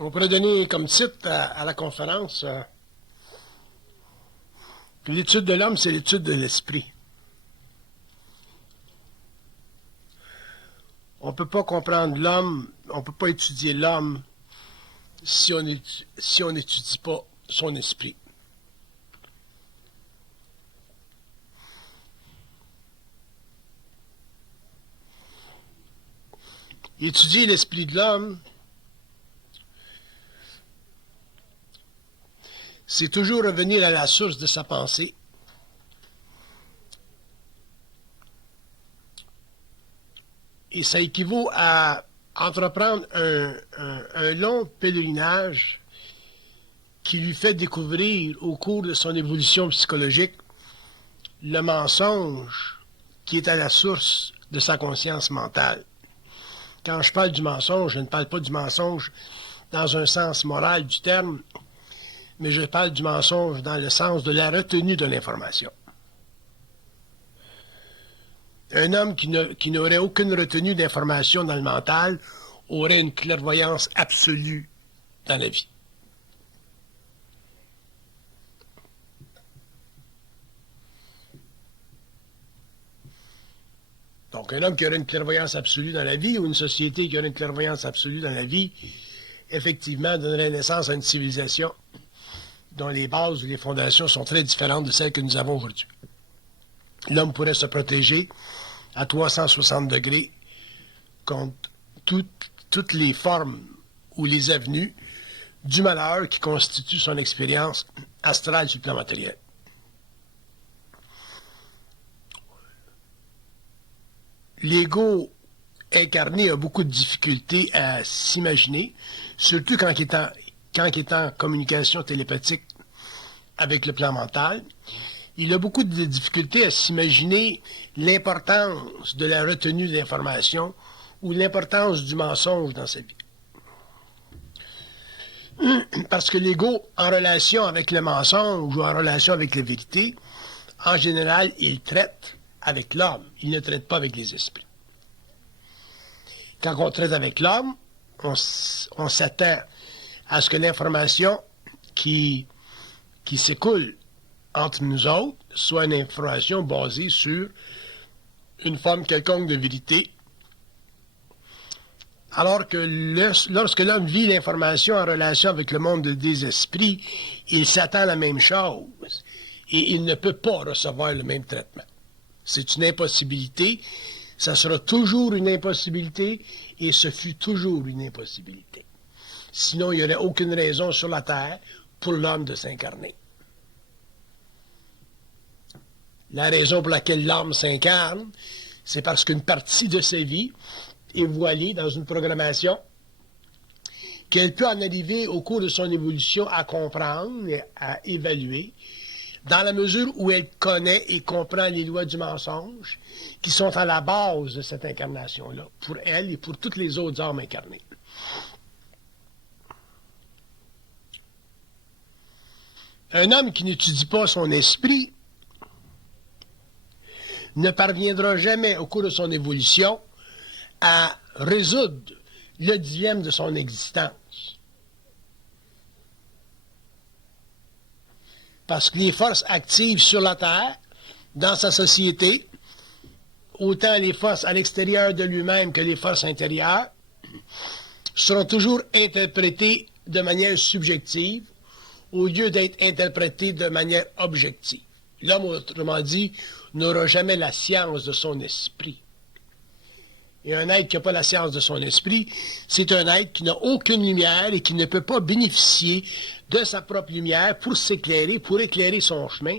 On pourrait donner comme titre à la conférence que l'étude de l'homme, c'est l'étude de l'esprit. On ne peut pas comprendre l'homme, on ne peut pas étudier l'homme si on n'étudie pas son esprit. Étudier l'esprit de l'homme, c'est toujours revenir à la source de sa pensée. Et ça équivaut à entreprendre un long pèlerinage qui lui fait découvrir au cours de son évolution psychologique le mensonge qui est à la source de sa conscience mentale. Quand je parle du mensonge, je ne parle pas du mensonge dans un sens moral du terme, mais je parle du mensonge dans le sens de la retenue de l'information. Un homme qui n'aurait aucune retenue d'information dans le mental aurait une clairvoyance absolue dans la vie. Donc, un homme qui aurait une clairvoyance absolue dans la vie ou une société qui aurait une clairvoyance absolue dans la vie, effectivement, donnerait naissance à une civilisation dont les bases ou les fondations sont très différentes de celles que nous avons aujourd'hui. L'homme pourrait se protéger à 360 degrés contre toutes les formes ou les avenues du malheur qui constitue son expérience astrale sur le plan matériel. L'ego incarné a beaucoup de difficultés à s'imaginer, surtout quand il est en communication télépathique avec le plan mental. Il a beaucoup de difficultés à s'imaginer l'importance de la retenue d'informations ou l'importance du mensonge dans sa vie. Parce que l'ego, en relation avec le mensonge ou en relation avec la vérité, en général, il traite avec l'homme, il ne traite pas avec les esprits. Quand on traite avec l'homme, on s'attend à ce que l'information qui s'écoule entre nous autres soit une information basée sur une forme quelconque de vérité. Alors que lorsque l'homme vit l'information en relation avec le monde des esprits, il s'attend à la même chose et il ne peut pas recevoir le même traitement. C'est une impossibilité, ça sera toujours une impossibilité et ce fut toujours une impossibilité. Sinon, il n'y aurait aucune raison sur la terre pour l'homme de s'incarner. La raison pour laquelle l'homme s'incarne, c'est parce qu'une partie de sa vie est voilée dans une programmation qu'elle peut en arriver au cours de son évolution à comprendre et à évaluer, dans la mesure où elle connaît et comprend les lois du mensonge qui sont à la base de cette incarnation-là, pour elle et pour toutes les autres âmes incarnées. Un homme qui n'étudie pas son esprit ne parviendra jamais au cours de son évolution à résoudre le dilemme de son existence. Parce que les forces actives sur la Terre, dans sa société, autant les forces à l'extérieur de lui-même que les forces intérieures, seront toujours interprétées de manière subjective au lieu d'être interprétées de manière objective. L'homme, autrement dit, n'aura jamais la science de son esprit. Et un être qui n'a pas la science de son esprit, c'est un être qui n'a aucune lumière et qui ne peut pas bénéficier de sa propre lumière pour s'éclairer, pour éclairer son chemin,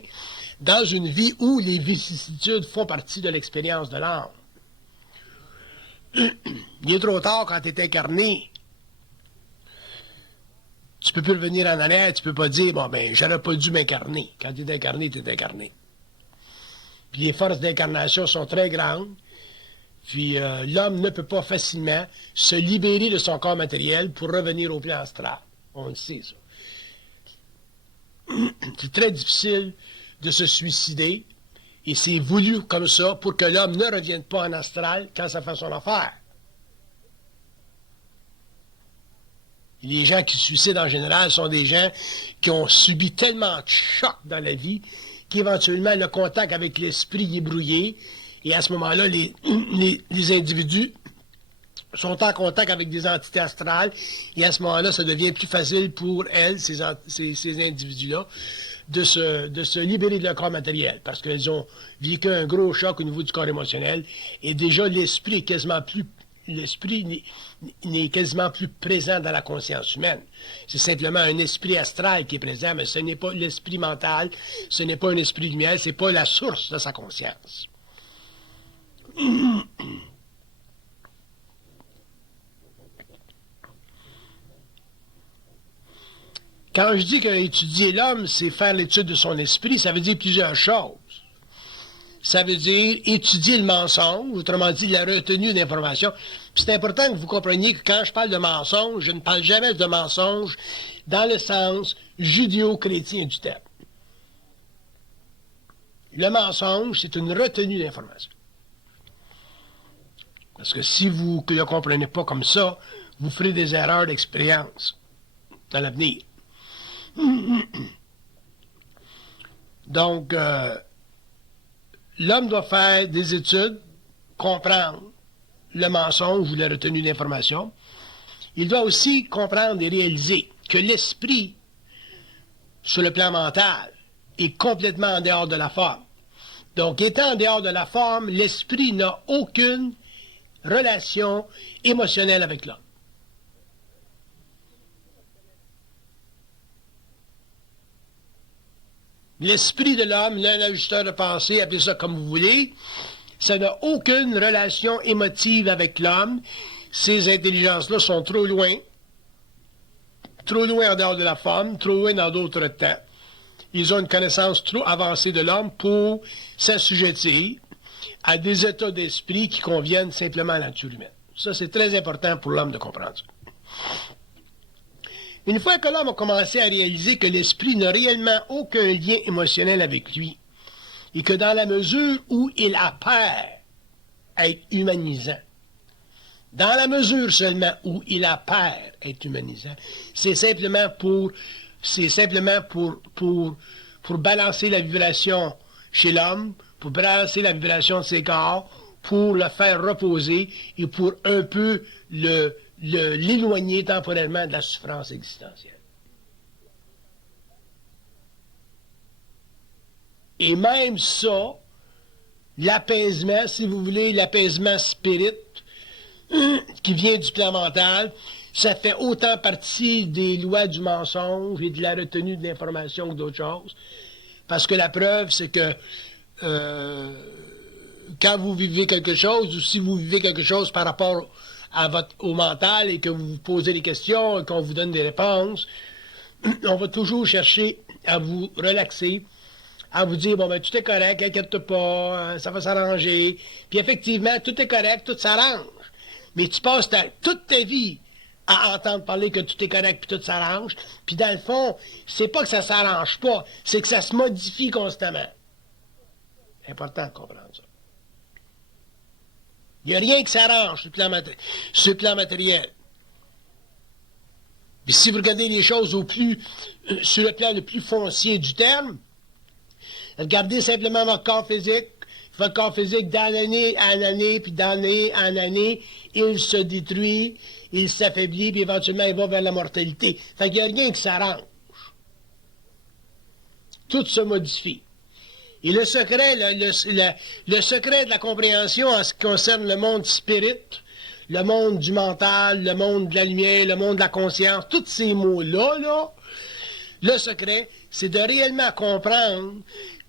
dans une vie où les vicissitudes font partie de l'expérience de l'âme. Il est trop tard quand tu es incarné. Tu peux plus revenir en arrière, tu peux pas dire, bon, ben, j'aurais pas dû m'incarner. Quand tu es incarné, tu es incarné. Puis les forces d'incarnation sont très grandes. Puis l'homme ne peut pas facilement se libérer de son corps matériel pour revenir au plan astral. On le sait, ça. C'est très difficile de se suicider et c'est voulu comme ça pour que l'homme ne revienne pas en astral quand ça fait son affaire. Les gens qui se suicident en général sont des gens qui ont subi tellement de chocs dans la vie qu'éventuellement le contact avec l'esprit est brouillé. Et à ce moment-là, les individus sont en contact avec des entités astrales. Et à ce moment-là, ça devient plus facile pour elles, ces individus-là, de se libérer de leur corps matériel. Parce qu'elles ont vécu un gros choc au niveau du corps émotionnel. Et déjà, l'esprit n'est quasiment plus présent dans la conscience humaine. C'est simplement un esprit astral qui est présent, mais ce n'est pas l'esprit mental, ce n'est pas un esprit lumière, ce n'est pas la source de sa conscience. Quand je dis qu'étudier l'homme, c'est faire l'étude de son esprit, ça veut dire plusieurs choses. Ça veut dire étudier le mensonge, autrement dit la retenue d'informations. Puis c'est important que vous compreniez que quand je parle de mensonge, je ne parle jamais de mensonge dans le sens judéo-chrétien du terme. Le mensonge, c'est une retenue d'informations. Parce que si vous ne le comprenez pas comme ça, vous ferez des erreurs d'expérience dans l'avenir. Donc, l'homme doit faire des études, comprendre le mensonge ou la retenue d'informations. Il doit aussi comprendre et réaliser que l'esprit, sur le plan mental, est complètement en dehors de la forme. Donc, étant en dehors de la forme, l'esprit n'a aucune relation émotionnelle avec l'homme. L'esprit de l'homme, l'ajusteur de pensée, appelez ça comme vous voulez, ça n'a aucune relation émotive avec l'homme. Ces intelligences-là sont trop loin en dehors de la forme, trop loin dans d'autres temps. Ils ont une connaissance trop avancée de l'homme pour s'assujettir à des états d'esprit qui conviennent simplement à la nature humaine. Ça, c'est très important pour l'homme de comprendre ça. Une fois que l'homme a commencé à réaliser que l'esprit n'a réellement aucun lien émotionnel avec lui, et que dans la mesure où il apparaît être humanisant, dans la mesure seulement où il apparaît être humanisant, c'est simplement pour balancer la vibration chez l'homme, pour balancer la vibration de ses corps, pour le faire reposer et pour un peu l'éloigner temporairement de la souffrance existentielle. Et même ça, l'apaisement, si vous voulez, l'apaisement spirit, qui vient du plan mental, ça fait autant partie des lois du mensonge et de la retenue de l'information que d'autres choses. Parce que la preuve, c'est que quand vous vivez quelque chose, ou si vous vivez quelque chose par rapport au mental et que vous vous posez des questions et qu'on vous donne des réponses, on va toujours chercher à vous relaxer, à vous dire, bon, ben, tout est correct, inquiète-toi pas, ça va s'arranger. Puis effectivement, tout est correct, tout s'arrange. Mais tu passes toute ta vie à entendre parler que tout est correct puis tout s'arrange. Puis dans le fond, c'est pas que ça s'arrange pas, c'est que ça se modifie constamment. C'est important de comprendre ça. Il n'y a rien qui s'arrange sur le plan matériel. Et si vous regardez les choses sur le plan le plus foncier du terme, regardez simplement votre corps physique. Votre corps physique, d'année en année, puis d'année en année, il se détruit, il s'affaiblit, puis éventuellement, il va vers la mortalité. Fait qu'il n'y a rien qui s'arrange. Tout se modifie. Et le secret de la compréhension en ce qui concerne le monde spirit, le monde du mental, le monde de la lumière, le monde de la conscience, tous ces mots-là, le secret, c'est de réellement comprendre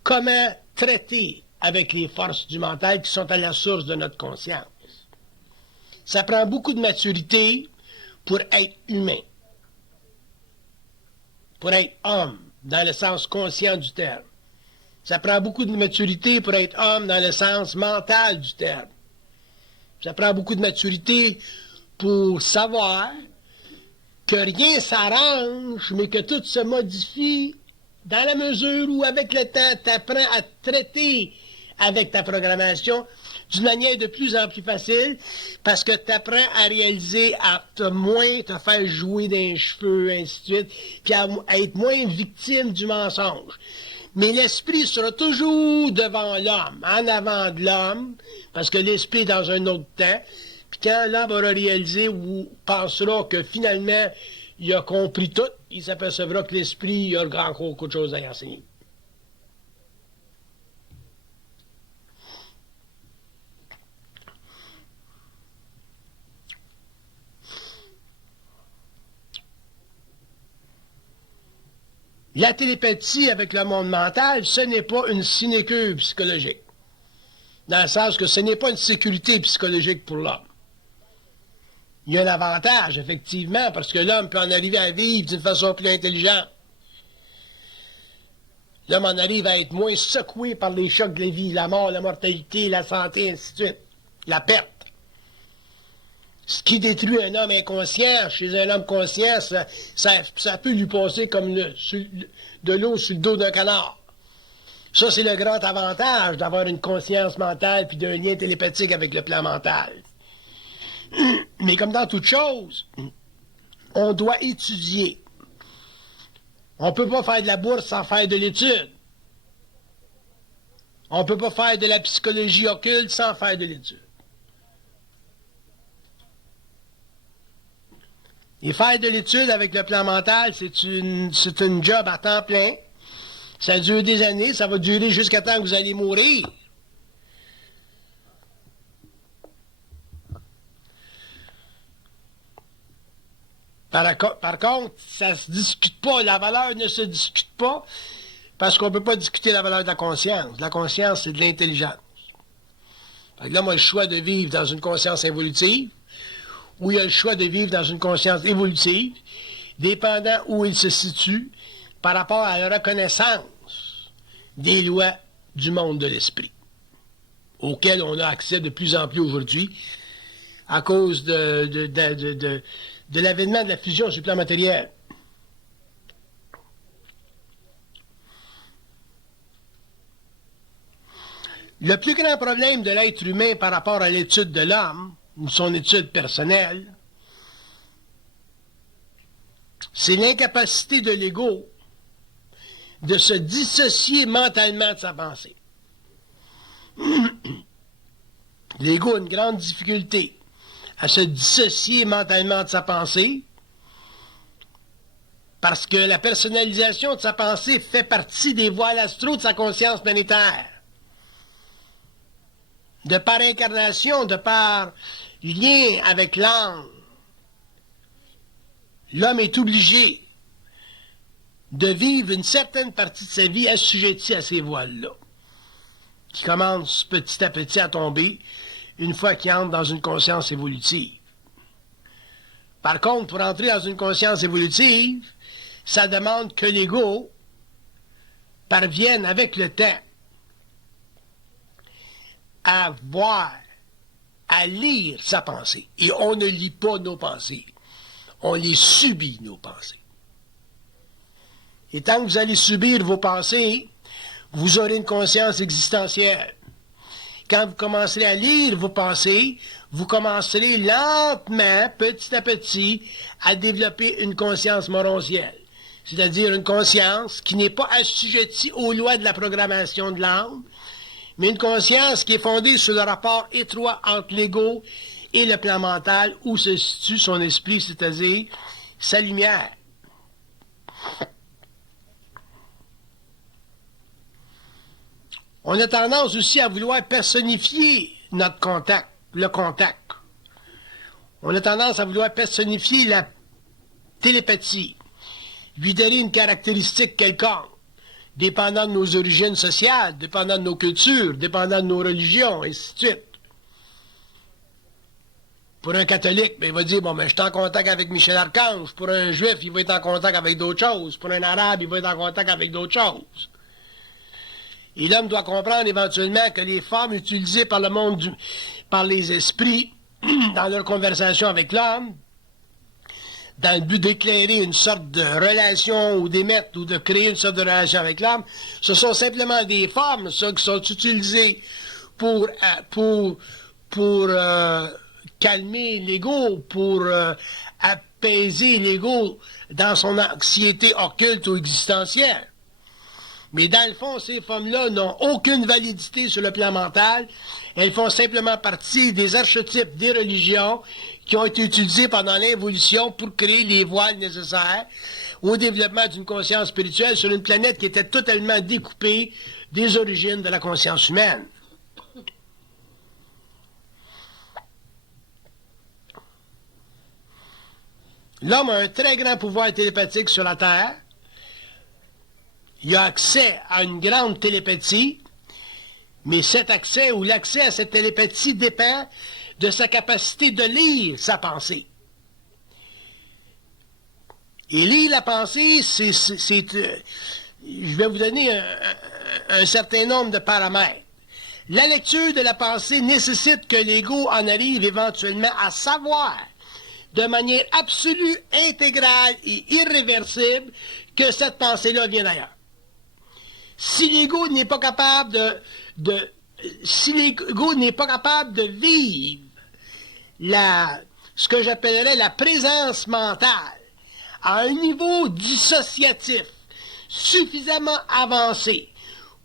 comment traiter avec les forces du mental qui sont à la source de notre conscience. Ça prend beaucoup de maturité pour être humain, pour être homme, dans le sens conscient du terme. Ça prend beaucoup de maturité pour être homme dans le sens mental du terme. Ça prend beaucoup de maturité pour savoir que rien s'arrange, mais que tout se modifie dans la mesure où, avec le temps, tu apprends à traiter avec ta programmation, d'une manière de plus en plus facile, parce que tu apprends à réaliser, à moins te faire jouer d'un cheveu, ainsi de suite, puis à être moins victime du mensonge. Mais l'esprit sera toujours devant l'homme, en avant de l'homme, parce que l'esprit est dans un autre temps. Puis quand l'homme aura réalisé ou pensera que finalement il a compris tout, il s'apercevra que l'esprit a encore beaucoup de choses à y enseigner. La télépathie avec le monde mental, ce n'est pas une sinécure psychologique. Dans le sens que ce n'est pas une sécurité psychologique pour l'homme. Il y a un avantage, effectivement, parce que l'homme peut en arriver à vivre d'une façon plus intelligente. L'homme en arrive à être moins secoué par les chocs de la vie, la mort, la mortalité, la santé, ainsi de suite. La perte. Ce qui détruit un homme inconscient, chez un homme conscient, ça peut lui passer comme de l'eau sur le dos d'un canard. Ça, c'est le grand avantage d'avoir une conscience mentale puis d'un lien télépathique avec le plan mental. Mais comme dans toute chose, on doit étudier. On ne peut pas faire de la bourse sans faire de l'étude. On ne peut pas faire de la psychologie occulte sans faire de l'étude. Et faire de l'étude avec le plan mental, c'est une job à temps plein. Ça dure des années, ça va durer jusqu'à temps que vous allez mourir. Par contre, ça se discute pas, la valeur ne se discute pas, parce qu'on ne peut pas discuter la valeur de la conscience. La conscience, c'est de l'intelligence. Là, moi, le choix de vivre dans une conscience évolutive, ou il y a le choix de vivre dans une conscience évolutive, dépendant où il se situe, par rapport à la reconnaissance des lois du monde de l'esprit, auxquelles on a accès de plus en plus aujourd'hui, à cause de l'avènement de la fusion sur le plan matériel. Le plus grand problème de l'être humain par rapport à l'étude de l'homme, ou son étude personnelle, c'est l'incapacité de l'ego de se dissocier mentalement de sa pensée. L'ego a une grande difficulté à se dissocier mentalement de sa pensée parce que la personnalisation de sa pensée fait partie des voiles astro de sa conscience planétaire. De par incarnation, de par lien avec l'âme, l'homme est obligé de vivre une certaine partie de sa vie assujettie à ces voiles-là, qui commencent petit à petit à tomber une fois qu'il entre dans une conscience évolutive. Par contre, pour entrer dans une conscience évolutive, ça demande que l'ego parvienne avec le temps à voir, à lire sa pensée. Et on ne lit pas nos pensées. On les subit, nos pensées. Et tant que vous allez subir vos pensées, vous aurez une conscience existentielle. Quand vous commencerez à lire vos pensées, vous commencerez lentement, petit à petit, à développer une conscience morontielle. C'est-à-dire une conscience qui n'est pas assujettie aux lois de la programmation de l'âme, mais une conscience qui est fondée sur le rapport étroit entre l'ego et le plan mental où se situe son esprit, c'est-à-dire sa lumière. On a tendance aussi à vouloir personnifier notre contact, le contact. On a tendance à vouloir personnifier la télépathie, lui donner une caractéristique quelconque, dépendant de nos origines sociales, dépendant de nos cultures, dépendant de nos religions, et ainsi de suite. Pour un catholique, il va dire, bon, je suis en contact avec Michel Archange. Pour un juif, il va être en contact avec d'autres choses. Pour un arabe, il va être en contact avec d'autres choses. Et l'homme doit comprendre éventuellement que les formes utilisées par le monde, par les esprits, dans leur conversation avec l'homme, dans le but d'éclairer une sorte de relation ou d'émettre ou de créer une sorte de relation avec l'homme, ce sont simplement des formes, ça, qui sont utilisées pour calmer l'ego, pour apaiser l'ego dans son anxiété occulte ou existentielle. Mais dans le fond, ces formes-là n'ont aucune validité sur le plan mental. Elles font simplement partie des archétypes des religions qui ont été utilisés pendant l'évolution pour créer les voiles nécessaires au développement d'une conscience spirituelle sur une planète qui était totalement découpée des origines de la conscience humaine. L'homme a un très grand pouvoir télépathique sur la Terre. Il a accès à une grande télépathie, mais cet accès ou l'accès à cette télépathie dépend de sa capacité de lire sa pensée. Et lire la pensée, je vais vous donner un certain nombre de paramètres. La lecture de la pensée nécessite que l'ego en arrive éventuellement à savoir de manière absolue, intégrale et irréversible que cette pensée-là vient d'ailleurs. Si l'ego n'est pas capable de vivre ce que j'appellerais la présence mentale à un niveau dissociatif suffisamment avancé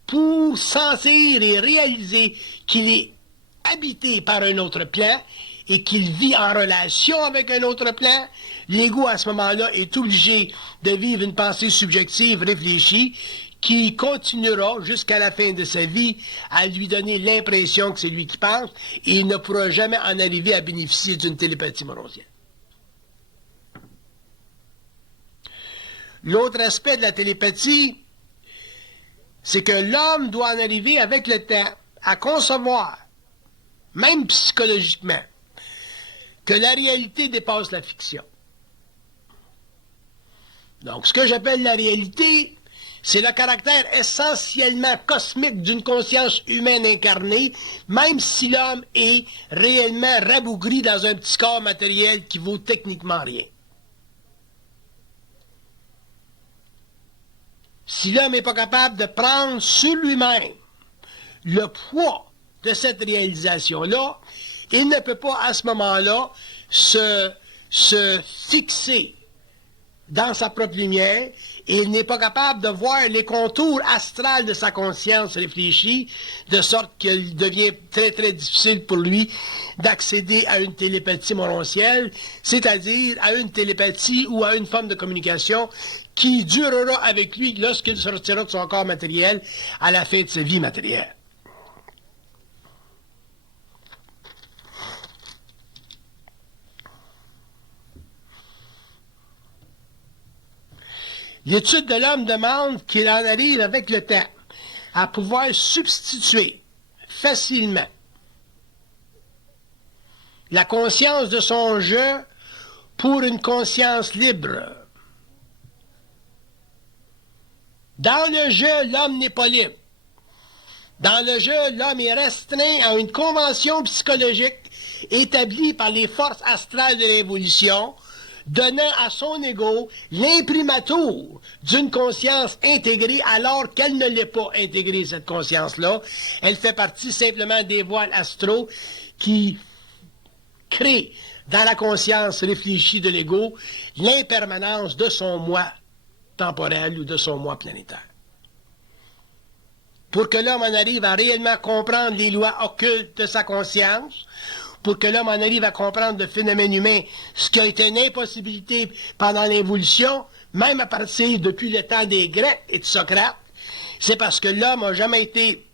pour sentir et réaliser qu'il est habité par un autre plan et qu'il vit en relation avec un autre plan, l'ego à ce moment-là est obligé de vivre une pensée subjective réfléchie qui continuera jusqu'à la fin de sa vie à lui donner l'impression que c'est lui qui pense, et il ne pourra jamais en arriver à bénéficier d'une télépathie morontienne. L'autre aspect de la télépathie, c'est que l'homme doit en arriver avec le temps à concevoir, même psychologiquement, que la réalité dépasse la fiction. Donc, ce que j'appelle la réalité, c'est le caractère essentiellement cosmique d'une conscience humaine incarnée, même si l'homme est réellement rabougri dans un petit corps matériel qui vaut techniquement rien. Si l'homme n'est pas capable de prendre sur lui-même le poids de cette réalisation-là, il ne peut pas à ce moment-là se fixer dans sa propre lumière, et il n'est pas capable de voir les contours astrales de sa conscience réfléchie, de sorte qu'il devient très très difficile pour lui d'accéder à une télépathie morontielle, c'est-à-dire à une télépathie ou à une forme de communication qui durera avec lui lorsqu'il sortira de son corps matériel à la fin de sa vie matérielle. L'étude de l'homme demande qu'il en arrive avec le temps à pouvoir substituer facilement la conscience de son jeu pour une conscience libre. Dans le jeu, l'homme n'est pas libre. Dans le jeu, l'homme est restreint à une convention psychologique établie par les forces astrales de l'évolution, donnant à son ego l'imprimatur d'une conscience intégrée alors qu'elle ne l'est pas intégrée, cette conscience-là. Elle fait partie simplement des voiles astraux qui créent dans la conscience réfléchie de l'ego l'impermanence de son moi temporel ou de son moi planétaire. Pour que l'homme en arrive à réellement comprendre les lois occultes de sa conscience, pour que l'homme en arrive à comprendre le phénomène humain, ce qui a été une impossibilité pendant l'évolution, même à partir depuis le temps des Grecs et de Socrate, c'est parce que l'homme n'a jamais été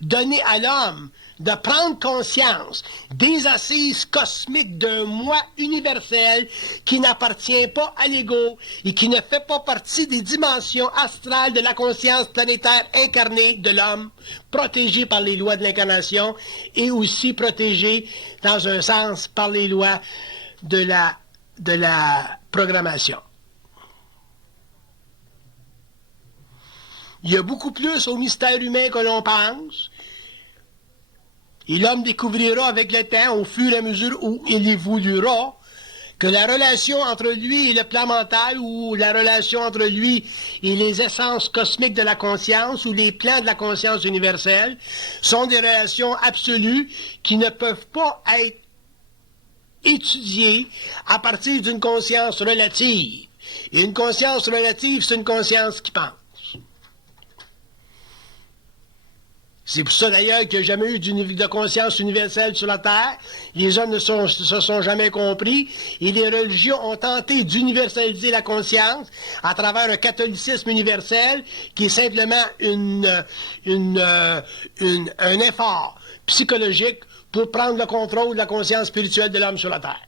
donné à l'homme de prendre conscience des assises cosmiques d'un moi universel qui n'appartient pas à l'ego et qui ne fait pas partie des dimensions astrales de la conscience planétaire incarnée de l'homme, protégé par les lois de l'incarnation et aussi protégé dans un sens par les lois de la programmation. Il y a beaucoup plus au mystère humain que l'on pense. Et l'homme découvrira avec le temps, au fur et à mesure où il évoluera, que la relation entre lui et le plan mental, ou la relation entre lui et les essences cosmiques de la conscience, ou les plans de la conscience universelle, sont des relations absolues qui ne peuvent pas être étudiées à partir d'une conscience relative. Et une conscience relative, c'est une conscience qui pense. C'est pour ça d'ailleurs qu'il n'y a jamais eu de conscience universelle sur la Terre. Les hommes ne se sont jamais compris et les religions ont tenté d'universaliser la conscience à travers un catholicisme universel qui est simplement un effort psychologique pour prendre le contrôle de la conscience spirituelle de l'homme sur la Terre.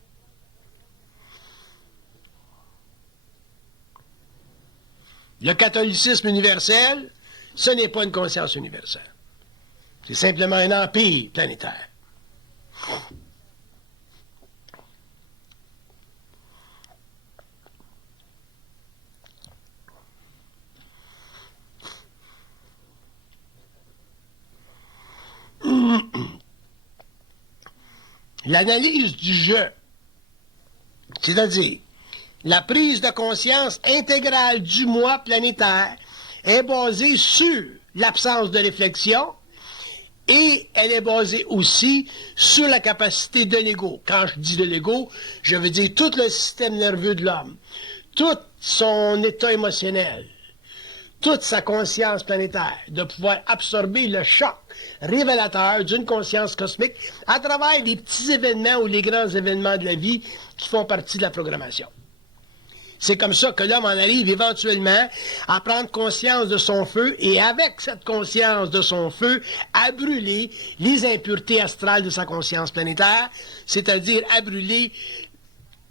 Le catholicisme universel, ce n'est pas une conscience universelle. C'est simplement un empire planétaire. L'analyse du jeu, c'est-à-dire la prise de conscience intégrale du moi planétaire, est basée sur l'absence de réflexion. Et elle est basée aussi sur la capacité de l'ego. Quand je dis de l'ego, je veux dire tout le système nerveux de l'homme, tout son état émotionnel, toute sa conscience planétaire, de pouvoir absorber le choc révélateur d'une conscience cosmique à travers les petits événements ou les grands événements de la vie qui font partie de la programmation. C'est comme ça que l'homme en arrive éventuellement à prendre conscience de son feu et avec cette conscience de son feu, à brûler les impuretés astrales de sa conscience planétaire, c'est-à-dire à brûler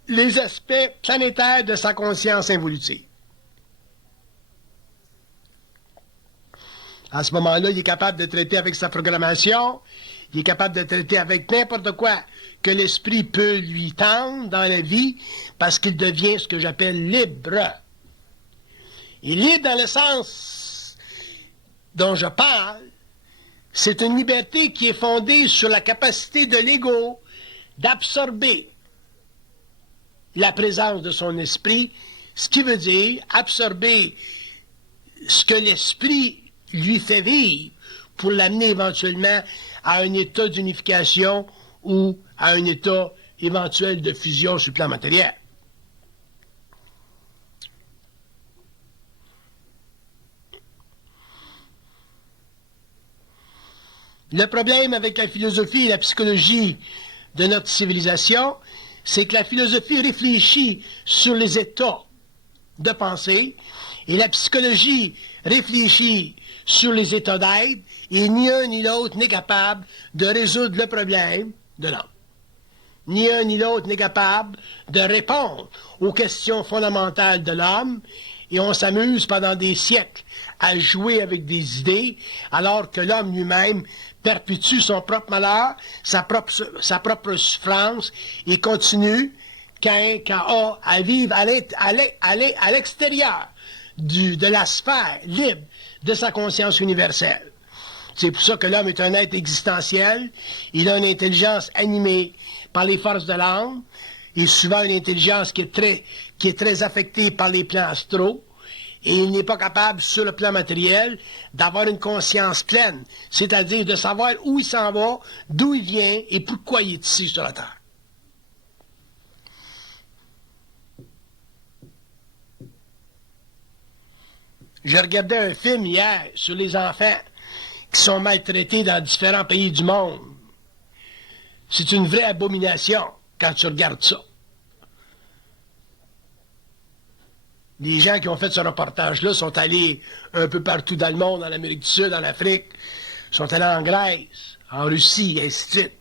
les aspects planétaires de sa conscience involutive. À ce moment-là, il est capable de traiter avec sa programmation, il est capable de traiter avec n'importe quoi que l'esprit peut lui tendre dans la vie, parce qu'il devient ce que j'appelle libre. Et libre dans le sens dont je parle, c'est une liberté qui est fondée sur la capacité de l'ego d'absorber la présence de son esprit, ce qui veut dire absorber ce que l'esprit lui fait vivre pour l'amener éventuellement à un état d'unification ou à un état éventuel de fusion sur le plan matériel. Le problème avec la philosophie et la psychologie de notre civilisation, c'est que la philosophie réfléchit sur les états de pensée et la psychologie réfléchit sur les états d'être, et ni un ni l'autre n'est capable de résoudre le problème de l'homme. Ni un ni l'autre n'est capable de répondre aux questions fondamentales de l'homme, et on s'amuse pendant des siècles à jouer avec des idées, alors que l'homme lui-même perpétue son propre malheur, sa propre souffrance, et continue à vivre à l'extérieur de la sphère libre de sa conscience universelle. C'est pour ça que l'homme est un être existentiel, il a une intelligence animée par les forces de l'âme, et souvent une intelligence qui est très affectée par les plans astraux, et il n'est pas capable, sur le plan matériel, d'avoir une conscience pleine, c'est-à-dire de savoir où il s'en va, d'où il vient et pourquoi il est ici sur la Terre. Je regardais un film hier sur les enfants qui sont maltraités dans différents pays du monde. C'est une vraie abomination quand tu regardes ça. Les gens qui ont fait ce reportage-là sont allés un peu partout dans le monde, en Amérique du Sud, en Afrique, sont allés en Grèce, en Russie, et ainsi de suite.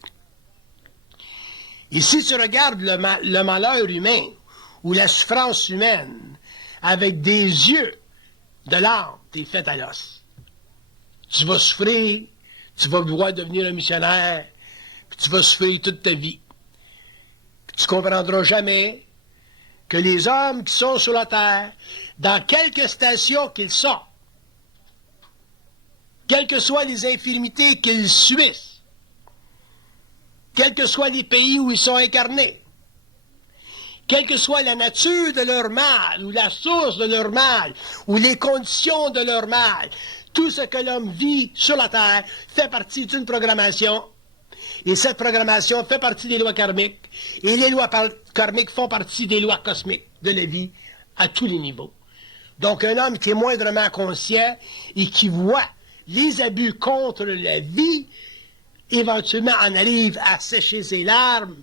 Et si tu regardes le malheur humain ou la souffrance humaine avec des yeux de l'âme, t'es fait à l'os. Tu vas souffrir, tu vas vouloir devenir un missionnaire, puis tu vas souffrir toute ta vie. Puis tu comprendras jamais que les hommes qui sont sur la terre, dans quelque station qu'ils sont, quelles que soient les infirmités qu'ils subissent, quels que soient les pays où ils sont incarnés, quelle que soit la nature de leur mal, ou la source de leur mal, ou les conditions de leur mal, tout ce que l'homme vit sur la terre fait partie d'une programmation. Et cette programmation fait partie des lois karmiques. Et les lois karmiques font partie des lois cosmiques de la vie à tous les niveaux. Donc un homme qui est moindrement conscient et qui voit les abus contre la vie, éventuellement en arrive à sécher ses larmes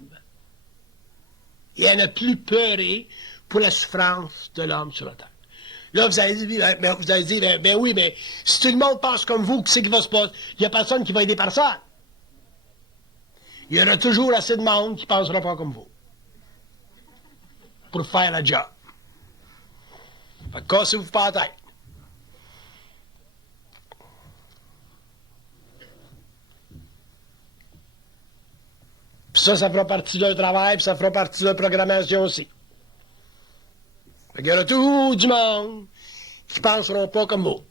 et à ne plus pleurer pour la souffrance de l'homme sur la terre. Là, vous allez dire, ben oui, mais si tout le monde pense comme vous, qu'est-ce qui va se passer? Il n'y a personne qui va aider personne. Il y aura toujours assez de monde qui ne pensera pas comme vous pour faire la job. Fait que cassez-vous pas la tête. Puis ça fera partie de leur travail, puis ça fera partie de leur programmation aussi. Fait qu'il y aura tout du monde qui ne penseront pas comme vous.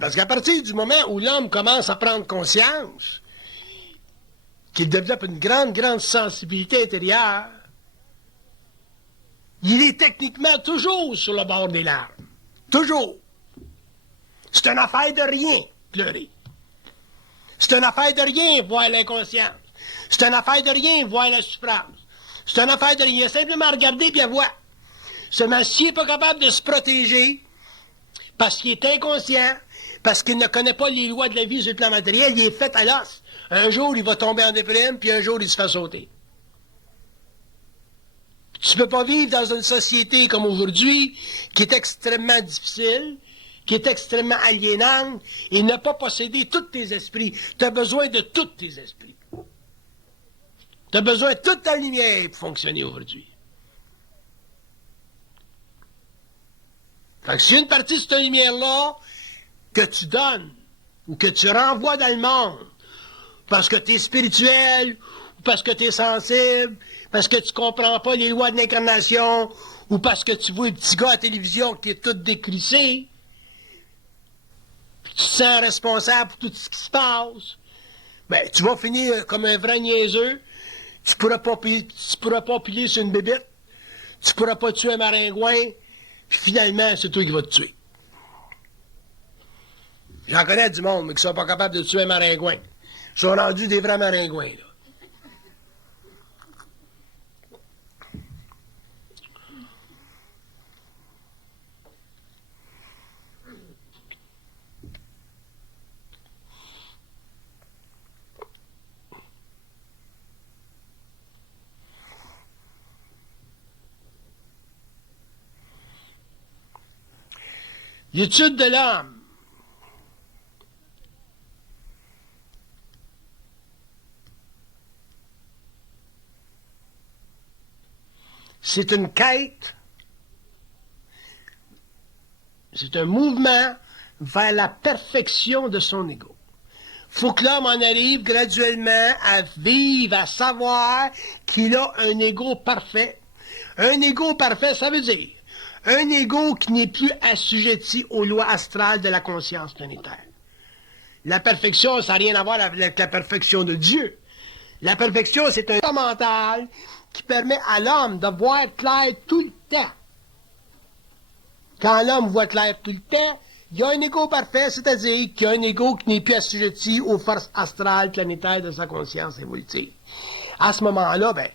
Parce qu'à partir du moment où l'homme commence à prendre conscience qu'il développe une grande, grande sensibilité intérieure, il est techniquement toujours sur le bord des larmes. Toujours. C'est une affaire de rien, pleurer. C'est une affaire de rien, voir l'inconscience. C'est une affaire de rien, voir la souffrance. C'est une affaire de rien. Il a simplement à regarder et à voir. Seulement, s'il n'est pas capable de se protéger, parce qu'il est inconscient, parce qu'il ne connaît pas les lois de la vie sur le plan matériel, il est fait à l'os. Un jour, il va tomber en déprime, puis un jour, il se fait sauter. Tu ne peux pas vivre dans une société comme aujourd'hui, qui est extrêmement difficile, qui est extrêmement aliénante, et ne pas posséder tous tes esprits. Tu as besoin de tous tes esprits. Tu as besoin de toute ta lumière pour fonctionner aujourd'hui. Fait que si une partie de cette lumière-là que tu donnes, ou que tu renvoies dans le monde, parce que tu es spirituel, ou parce que tu es sensible, parce que tu ne comprends pas les lois de l'incarnation, ou parce que tu vois un petit gars à la télévision qui est tout décrissé, puis tu te sens responsable pour tout ce qui se passe, ben, tu vas finir comme un vrai niaiseux, tu pourras pas piler sur une bébête, tu pourras pas tuer un maringouin, puis finalement, c'est toi qui vas te tuer. J'en connais du monde, mais qui ne sont pas capables de tuer un maringouin. Ils sont rendus des vrais maringouins, là. L'étude de l'âme. C'est une quête, c'est un mouvement vers la perfection de son ego. Il faut que l'homme en arrive graduellement à vivre, à savoir qu'il a un ego parfait. Un ego parfait, ça veut dire un ego qui n'est plus assujetti aux lois astrales de la conscience planétaire. La perfection, ça n'a rien à voir avec la perfection de Dieu. La perfection, c'est un état mental qui permet à l'homme de voir clair tout le temps. Quand l'homme voit clair tout le temps, il y a un ego parfait, c'est-à-dire qu'il y a un ego qui n'est plus assujetti aux forces astrales planétaires de sa conscience évolutive. À ce moment-là, ben,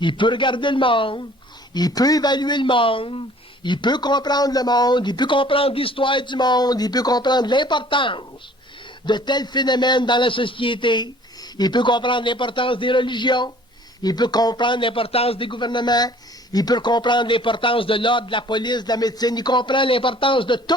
il peut regarder le monde, il peut évaluer le monde, il peut comprendre le monde, il peut comprendre l'histoire du monde, il peut comprendre l'importance de tels phénomènes dans la société, il peut comprendre l'importance des religions, il peut comprendre l'importance des gouvernements, il peut comprendre l'importance de l'ordre, de la police, de la médecine, il comprend l'importance de tout,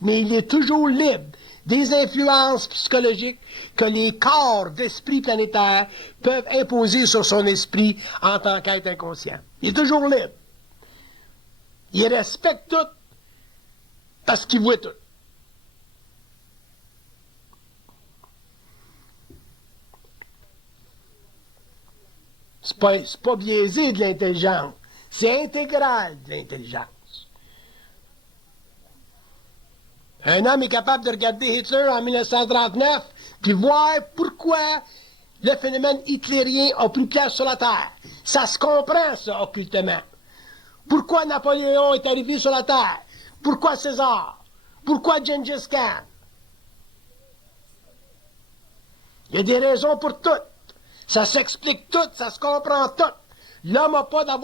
mais il est toujours libre des influences psychologiques que les corps d'esprit planétaire peuvent imposer sur son esprit en tant qu'être inconscient. Il est toujours libre. Il respecte tout parce qu'il voit tout. C'est pas biaisé de l'intelligence, c'est intégral de l'intelligence. Un homme est capable de regarder Hitler en 1939 puis voir pourquoi le phénomène hitlérien a pris place sur la Terre. Ça se comprend, ça, occultement. Pourquoi Napoléon est arrivé sur la Terre? Pourquoi César? Pourquoi Gengis Khan? Il y a des raisons pour tout. Ça s'explique tout, ça se comprend tout. L'homme n'a pas à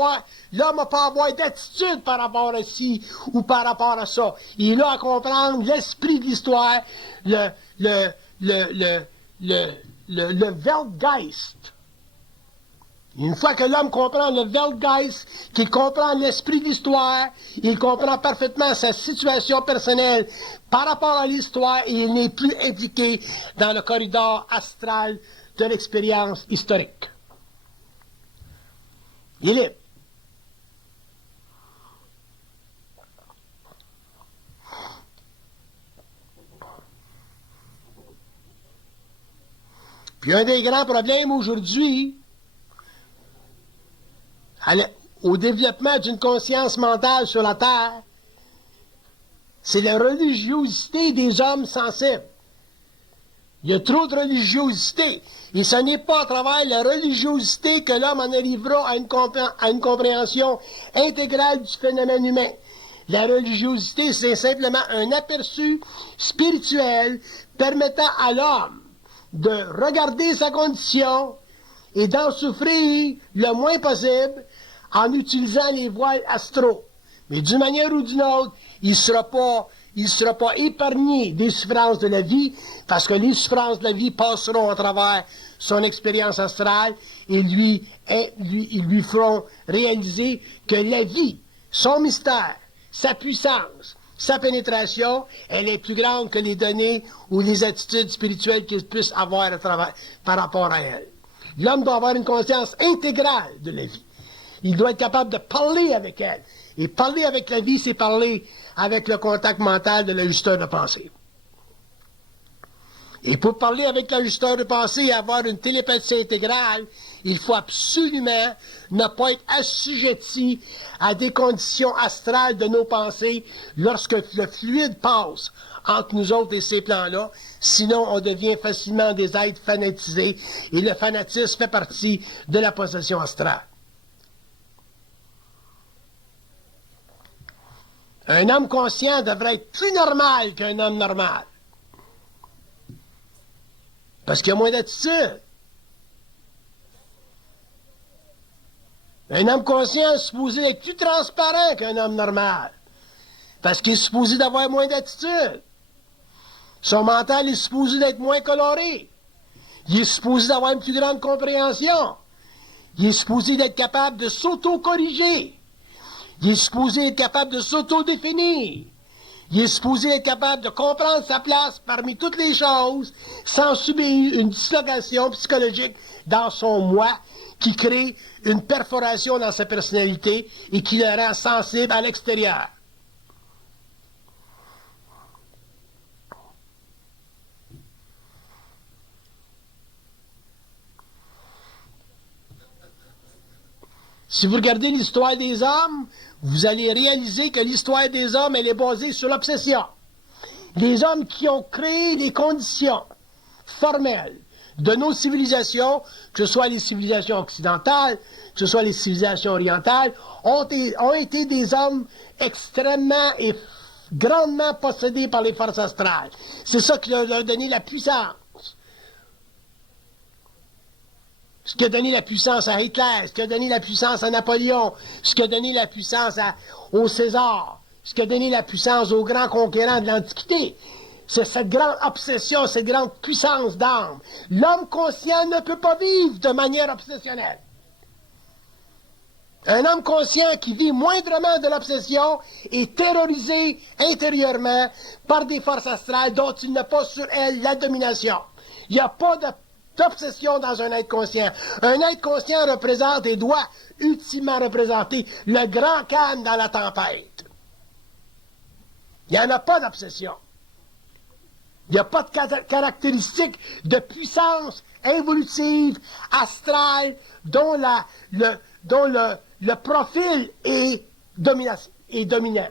avoir d'attitude par rapport à ci ou par rapport à ça. Il a à comprendre l'esprit de l'histoire, le Weltgeist. Une fois que l'homme comprend le Weltgeist, qu'il comprend l'esprit de l'histoire, il comprend parfaitement sa situation personnelle par rapport à l'histoire et il n'est plus impliqué dans le corridor astral de l'expérience historique. Il est libre. Puis un des grands problèmes aujourd'hui, au développement d'une conscience mentale sur la Terre, c'est la religiosité des hommes sensibles. Il y a trop de religiosité. Et ce n'est pas à travers la religiosité que l'homme en arrivera à une compréhension intégrale du phénomène humain. La religiosité, c'est simplement un aperçu spirituel permettant à l'homme de regarder sa condition et d'en souffrir le moins possible en utilisant les voiles astraux. Mais d'une manière ou d'une autre, il ne sera pas épargné des souffrances de la vie, parce que les souffrances de la vie passeront à travers son expérience astrale et ils lui feront réaliser que la vie, son mystère, sa puissance, sa pénétration, elle est plus grande que les données ou les attitudes spirituelles qu'il puisse avoir par rapport à elle. L'homme doit avoir une conscience intégrale de la vie. Il doit être capable de parler avec elle. Et parler avec la vie, c'est parler avec le contact mental de l'ajusteur de pensée. Et pour parler avec l'ajusteur de pensée et avoir une télépathie intégrale, il faut absolument ne pas être assujetti à des conditions astrales de nos pensées lorsque le fluide passe entre nous autres et ces plans-là. Sinon, on devient facilement des êtres fanatisés et le fanatisme fait partie de la possession astrale. Un homme conscient devrait être plus normal qu'un homme normal. Parce qu'il y a moins d'attitude. Un homme conscient est supposé être plus transparent qu'un homme normal. Parce qu'il est supposé d'avoir moins d'attitude. Son mental est supposé d'être moins coloré. Il est supposé d'avoir une plus grande compréhension. Il est supposé d'être capable de s'auto-corriger. Il est supposé être capable de s'auto-définir. Il est supposé être capable de comprendre sa place parmi toutes les choses sans subir une dislocation psychologique dans son moi qui crée une perforation dans sa personnalité et qui le rend sensible à l'extérieur. Si vous regardez l'histoire des hommes, vous allez réaliser que l'histoire des hommes, elle est basée sur l'obsession. Les hommes qui ont créé les conditions formelles de nos civilisations, que ce soit les civilisations occidentales, que ce soit les civilisations orientales, ont été des hommes extrêmement et grandement possédés par les forces astrales. C'est ça qui leur a donné la puissance. Ce qui a donné la puissance à Hitler, ce qui a donné la puissance à Napoléon, ce qui a donné la puissance au César, ce qui a donné la puissance aux grands conquérants de l'Antiquité. C'est cette grande obsession, cette grande puissance d'âme. L'homme conscient ne peut pas vivre de manière obsessionnelle. Un homme conscient qui vit moindrement de l'obsession est terrorisé intérieurement par des forces astrales dont il n'a pas sur elles la domination. Il n'y a pas d'obsession dans un être conscient. Un être conscient représente et doit ultimement représenter le grand calme dans la tempête. Il n'y en a pas d'obsession. Il n'y a pas de caractéristiques de puissance évolutive, astrale, dont le profil est dominant.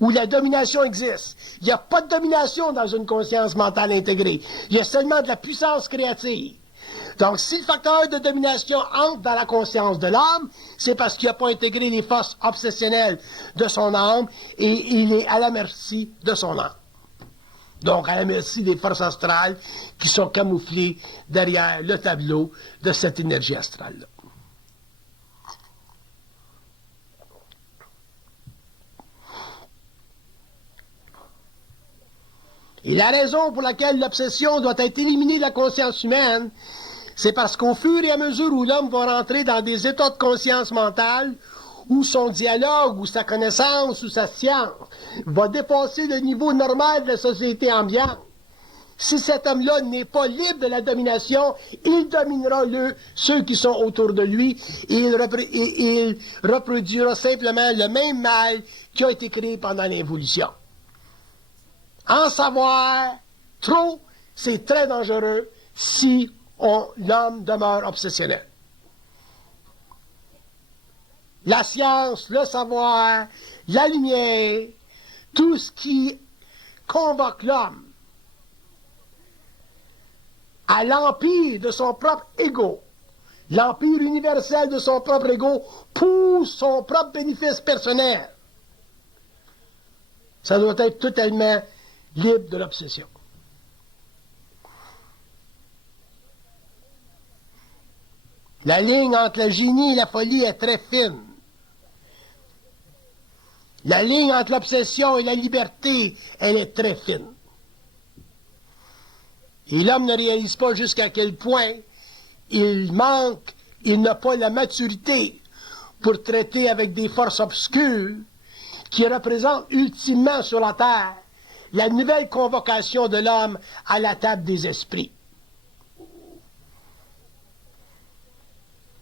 où la domination existe. Il n'y a pas de domination dans une conscience mentale intégrée. Il y a seulement de la puissance créative. Donc, si le facteur de domination entre dans la conscience de l'âme, c'est parce qu'il n'a pas intégré les forces obsessionnelles de son âme et il est à la merci de son âme. Donc, à la merci des forces astrales qui sont camouflées derrière le tableau de cette énergie astrale-là. Et la raison pour laquelle l'obsession doit être éliminée de la conscience humaine, c'est parce qu'au fur et à mesure où l'homme va rentrer dans des états de conscience mentale, où son dialogue, ou sa connaissance, ou sa science va dépasser le niveau normal de la société ambiante, si cet homme-là n'est pas libre de la domination, il dominera ceux qui sont autour de lui et il reproduira simplement le même mal qui a été créé pendant l'évolution. En savoir trop, c'est très dangereux si l'homme demeure obsessionnel. La science, le savoir, la lumière, tout ce qui convoque l'homme à l'empire de son propre ego, l'empire universel de son propre ego pour son propre bénéfice personnel, ça doit être totalement libre de l'obsession. La ligne entre le génie et la folie est très fine. La ligne entre l'obsession et la liberté, elle est très fine. Et l'homme ne réalise pas jusqu'à quel point il n'a pas la maturité pour traiter avec des forces obscures qui représentent ultimement sur la terre la nouvelle convocation de l'homme à la table des esprits.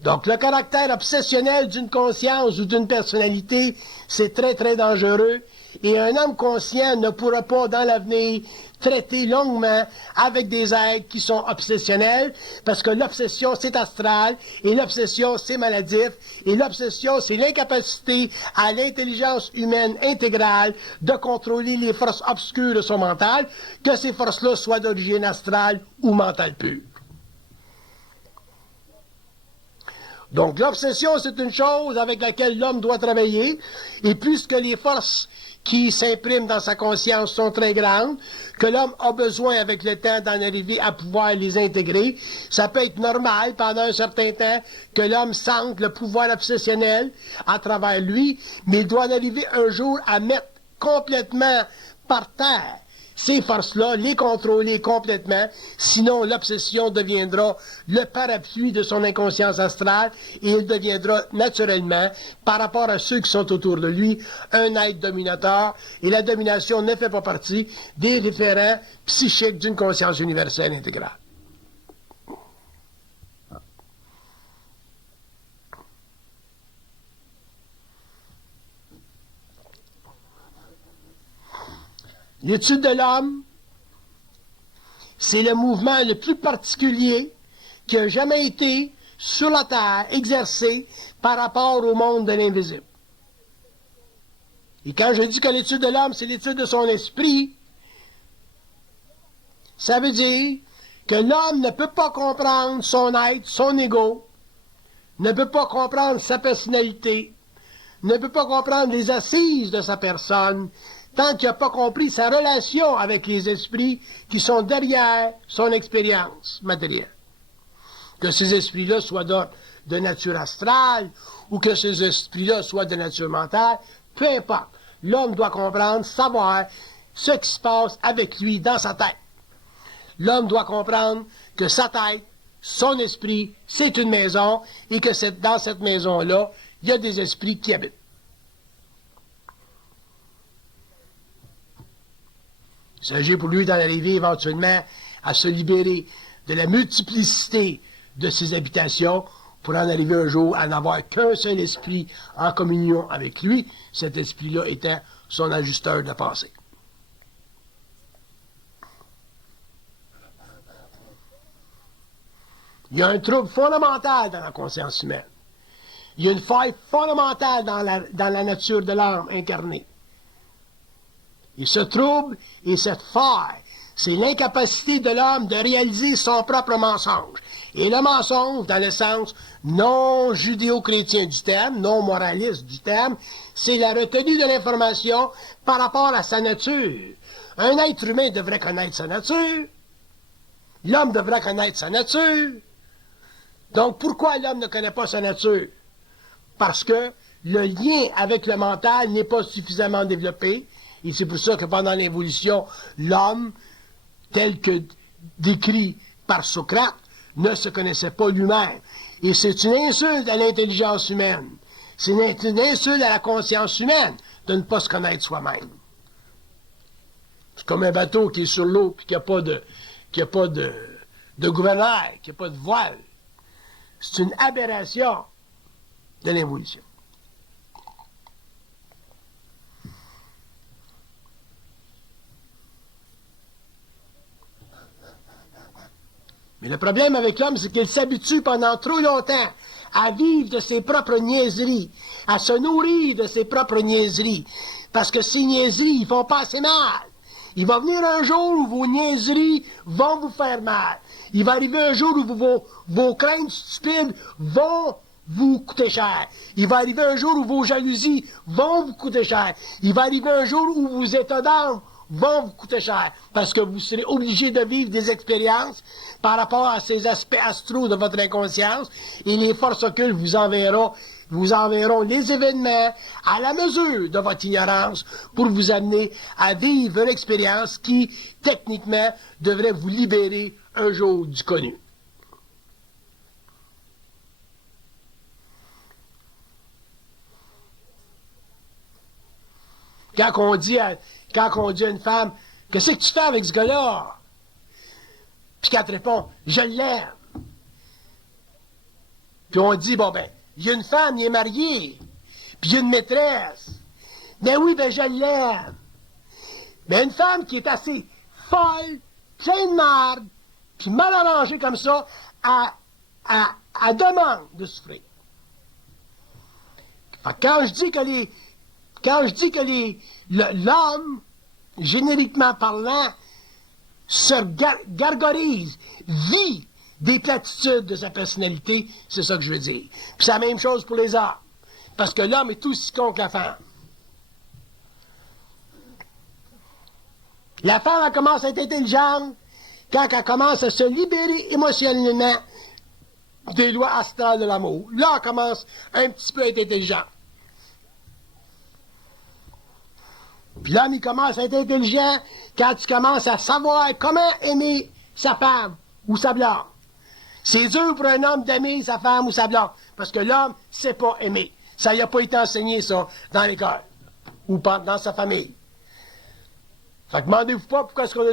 Donc, le caractère obsessionnel d'une conscience ou d'une personnalité, c'est très, très dangereux. Et un homme conscient ne pourra pas, dans l'avenir, traiter longuement avec des êtres qui sont obsessionnels, parce que l'obsession, c'est astral, et l'obsession, c'est maladif, et l'obsession, c'est l'incapacité à l'intelligence humaine intégrale de contrôler les forces obscures de son mental, que ces forces-là soient d'origine astrale ou mentale pure. Donc, l'obsession, c'est une chose avec laquelle l'homme doit travailler, et puisque les forces qui s'impriment dans sa conscience sont très grandes, que l'homme a besoin avec le temps d'en arriver à pouvoir les intégrer, ça peut être normal pendant un certain temps que l'homme sente le pouvoir obsessionnel à travers lui, mais il doit en arriver un jour à mettre complètement par terre ces forces-là, les contrôler complètement, sinon l'obsession deviendra le parapluie de son inconscience astrale et il deviendra naturellement, par rapport à ceux qui sont autour de lui, un être dominateur et la domination ne fait pas partie des référents psychiques d'une conscience universelle intégrale. L'étude de l'homme, c'est le mouvement le plus particulier qui a jamais été sur la terre exercé par rapport au monde de l'invisible. Et quand je dis que l'étude de l'homme, c'est l'étude de son esprit, ça veut dire que l'homme ne peut pas comprendre son être, son ego, ne peut pas comprendre sa personnalité, ne peut pas comprendre les assises de sa personne, tant qu'il n'a pas compris sa relation avec les esprits qui sont derrière son expérience matérielle. Que ces esprits-là soient de nature astrale ou que ces esprits-là soient de nature mentale, peu importe. L'homme doit comprendre, savoir ce qui se passe avec lui dans sa tête. L'homme doit comprendre que sa tête, son esprit, c'est une maison et que dans cette maison-là, il y a des esprits qui habitent. Il s'agit pour lui d'en arriver éventuellement à se libérer de la multiplicité de ses habitations pour en arriver un jour à n'avoir qu'un seul esprit en communion avec lui, cet esprit-là étant son ajusteur de pensée. Il y a un trouble fondamental dans la conscience humaine. Il y a une faille fondamentale dans la nature de l'âme incarnée. Et ce trouble et cette faille, c'est l'incapacité de l'homme de réaliser son propre mensonge. Et le mensonge, dans le sens non judéo-chrétien du terme, non moraliste du terme, c'est la retenue de l'information par rapport à sa nature. Un être humain devrait connaître sa nature. L'homme devrait connaître sa nature. Donc, pourquoi l'homme ne connaît pas sa nature? Parce que le lien avec le mental n'est pas suffisamment développé. Et c'est pour ça que pendant l'évolution, l'homme, tel que décrit par Socrate, ne se connaissait pas lui-même. Et c'est une insulte à l'intelligence humaine. C'est une insulte à la conscience humaine de ne pas se connaître soi-même. C'est comme un bateau qui est sur l'eau et qui n'a pas de gouvernail, qui n'a pas de voile. C'est une aberration de l'évolution. Mais le problème avec l'homme, c'est qu'il s'habitue pendant trop longtemps à vivre de ses propres niaiseries, à se nourrir de ses propres niaiseries, parce que ces niaiseries, ils font pas assez mal. Il va venir un jour où vos niaiseries vont vous faire mal. Il va arriver un jour où vos craintes stupides vont vous coûter cher. Il va arriver un jour où vos jalousies vont vous coûter cher. Il va arriver un jour où vos états d'âme vont vous coûter cher, parce que vous serez obligé de vivre des expériences par rapport à ces aspects astraux de votre inconscience, et les forces occultes vous enverront les événements à la mesure de votre ignorance pour vous amener à vivre une expérience qui, techniquement, devrait vous libérer un jour du connu. Quand on dit à une femme, « Qu'est-ce que tu fais avec ce gars-là? » Puis qu'elle te répond, « Je l'aime. » Puis on dit, « Bon ben, il y a une femme, il est marié, puis il y a une maîtresse. » Ben oui, ben je l'aime. Mais une femme qui est assez folle, pleine de marde, puis mal arrangée comme ça, elle demande de souffrir. Fait que quand je dis que l'homme, génériquement parlant, se gargarise, vit des platitudes de sa personnalité, c'est ça que je veux dire. Puis c'est la même chose pour les hommes. Parce que l'homme est aussi con que la femme. La femme, elle commence à être intelligente quand elle commence à se libérer émotionnellement des lois astrales de l'amour. Là, elle commence un petit peu à être intelligente. Puis l'homme, il commence à être intelligent quand tu commences à savoir comment aimer sa femme ou sa blonde. C'est dur pour un homme d'aimer sa femme ou sa blonde, parce que l'homme ne sait pas aimer. Ça n'a pas été enseigné, ça, dans l'école ou dans sa famille. Fait que demandez-vous pas pourquoi est-ce qu'on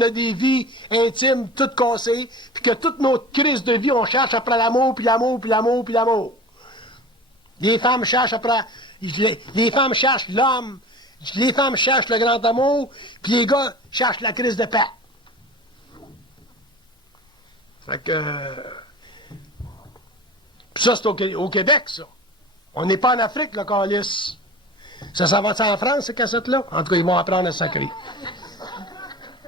a des vies intimes toutes cassées, puis que toute notre crise de vie, on cherche après l'amour, puis l'amour, puis l'amour, puis l'amour. Les femmes cherchent après... Les femmes cherchent l'homme. Les femmes cherchent le grand amour, puis les gars cherchent la crise de paix. Fait que... Puis ça, c'est au Québec, ça. On n'est pas en Afrique, le calice. Ça va-tu en France, ces cassettes-là? En tout cas, ils vont apprendre à sacrer.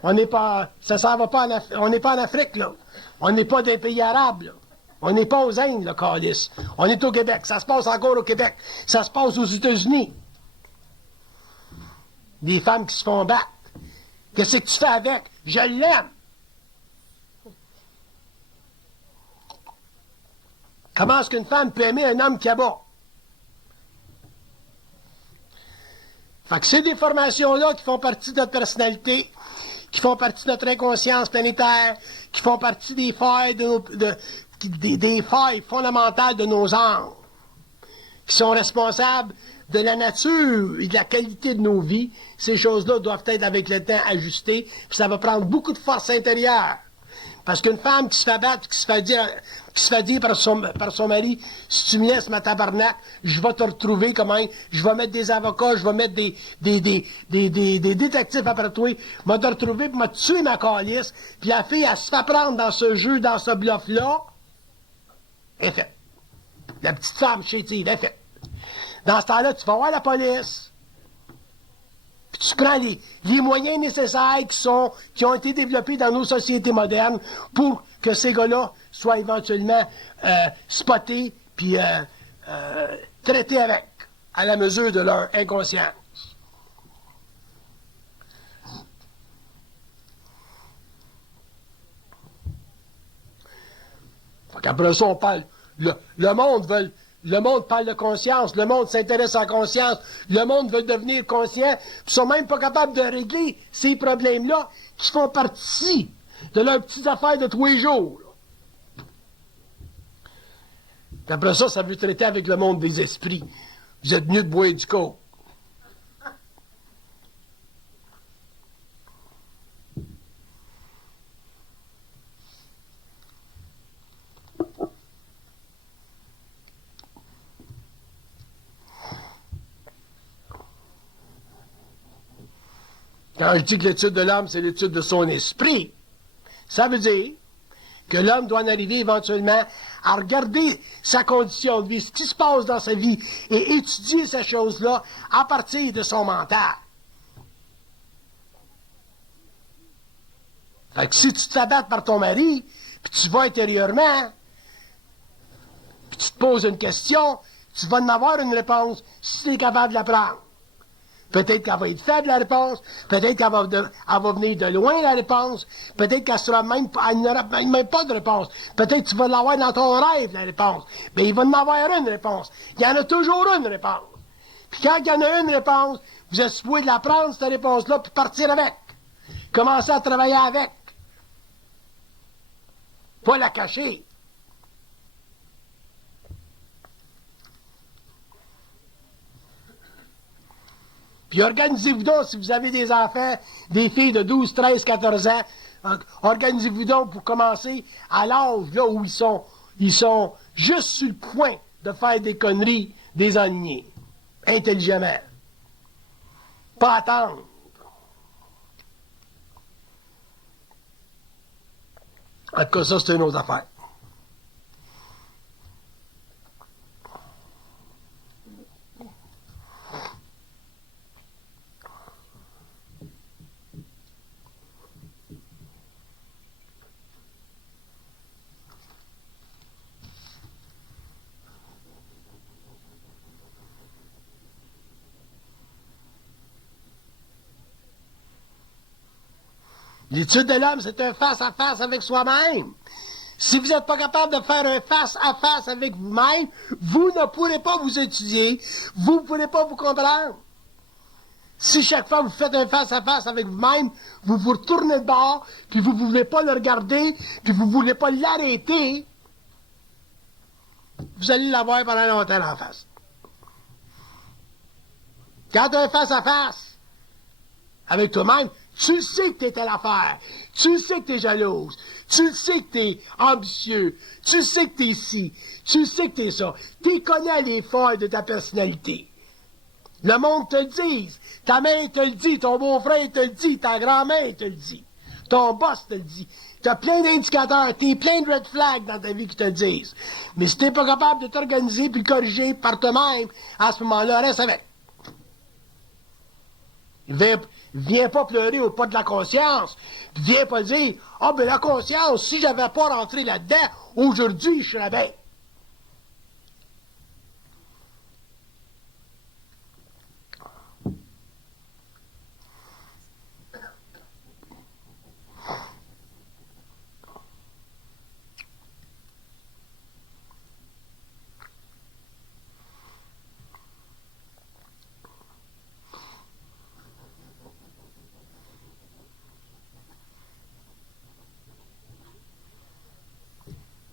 On n'est pas... Ça s'en va pas on n'est pas en Afrique, là. On n'est pas des pays arabes, là. On n'est pas aux Indes, le calice. On est au Québec. Ça se passe encore au Québec. Ça se passe aux États-Unis. Des femmes qui se font battre. Qu'est-ce que tu fais avec? Je l'aime. Comment est-ce qu'une femme peut aimer un homme qui abat? Fait que ces déformations-là qui font partie de notre personnalité, qui font partie de notre inconscience planétaire, qui font partie des failles, des failles fondamentales de nos âmes, qui sont responsables de la nature et de la qualité de nos vies, ces choses-là doivent être avec le temps ajustées, puis ça va prendre beaucoup de force intérieure. Parce qu'une femme qui se fait battre, qui se fait dire par son mari, si tu me laisses ma tabarnak, je vais te retrouver quand même, je vais mettre des avocats, je vais mettre des détectives après toi, je vais te retrouver pour me tuer ma calice, puis la fille, elle se fait prendre dans ce jeu, dans ce bluff-là, elle est faite. La petite femme chétive, elle est faite. Dans ce temps-là, tu vas voir la police, puis Tu prends les moyens nécessaires qui ont été développés dans nos sociétés modernes pour que ces gars-là soient éventuellement spotés puis traités avec, à la mesure de leur inconscience. Après ça, on parle. Le monde parle de conscience. Le monde s'intéresse à la conscience. Le monde veut devenir conscient. Ils sont même pas capables de régler ces problèmes-là qui font partie de leurs petites affaires de tous les jours. Puis après ça, ça veut traiter avec le monde des esprits. Vous êtes mieux de boire du coke. Quand je dis que l'étude de l'homme, c'est l'étude de son esprit, ça veut dire que l'homme doit en arriver éventuellement à regarder sa condition de vie, ce qui se passe dans sa vie, et étudier ces choses-là à partir de son mental. Fait que si tu t'abattes par ton mari, puis tu vas intérieurement, puis tu te poses une question, tu vas en avoir une réponse si tu es capable de la prendre. Peut-être qu'elle va être faible, la réponse. Peut-être qu'elle va venir de loin, la réponse. Peut-être qu'elle n'aura même pas de réponse. Peut-être que tu vas l'avoir dans ton rêve, la réponse. Mais il va en avoir une réponse. Il y en a toujours une réponse. Puis quand il y en a une réponse, vous êtes supposé de la prendre, cette réponse-là, puis partir avec. Commencer à travailler avec. Pas la cacher. Puis organisez-vous donc, si vous avez des enfants, des filles de 12, 13, 14 ans, organisez-vous donc pour commencer à l'âge là où ils sont juste sur le point de faire des conneries, des ennuis, intelligemment. Pas attendre. En tout cas, ça, c'est une autre affaire. L'étude de l'homme, c'est un face-à-face avec soi-même. Si vous n'êtes pas capable de faire un face-à-face avec vous-même, vous ne pourrez pas vous étudier, vous ne pourrez pas vous comprendre. Si chaque fois vous faites un face-à-face avec vous-même, vous vous retournez de bord, puis vous ne voulez pas le regarder, puis vous ne voulez pas l'arrêter, vous allez l'avoir pendant longtemps en face. Quand tu as un face-à-face avec toi-même, tu sais que tu es à l'affaire, tu sais que tu es jalouse, tu sais que tu es ambitieux, tu sais que tu es ci, tu sais que tu es ça. Tu connais les failles de ta personnalité. Le monde te le dit, ta mère te le dit, ton beau-frère te le dit, ta grand-mère te le dit, ton boss te le dit. Tu as plein d'indicateurs, tu as plein de red flags dans ta vie qui te le disent. Mais si tu n'es pas capable de t'organiser puis de corriger par toi-même, à ce moment-là, reste avec. Viens pas pleurer au pas de la conscience. Puis viens pas dire, ah ben la conscience, si j'avais pas rentré là-dedans, aujourd'hui, je serais bien.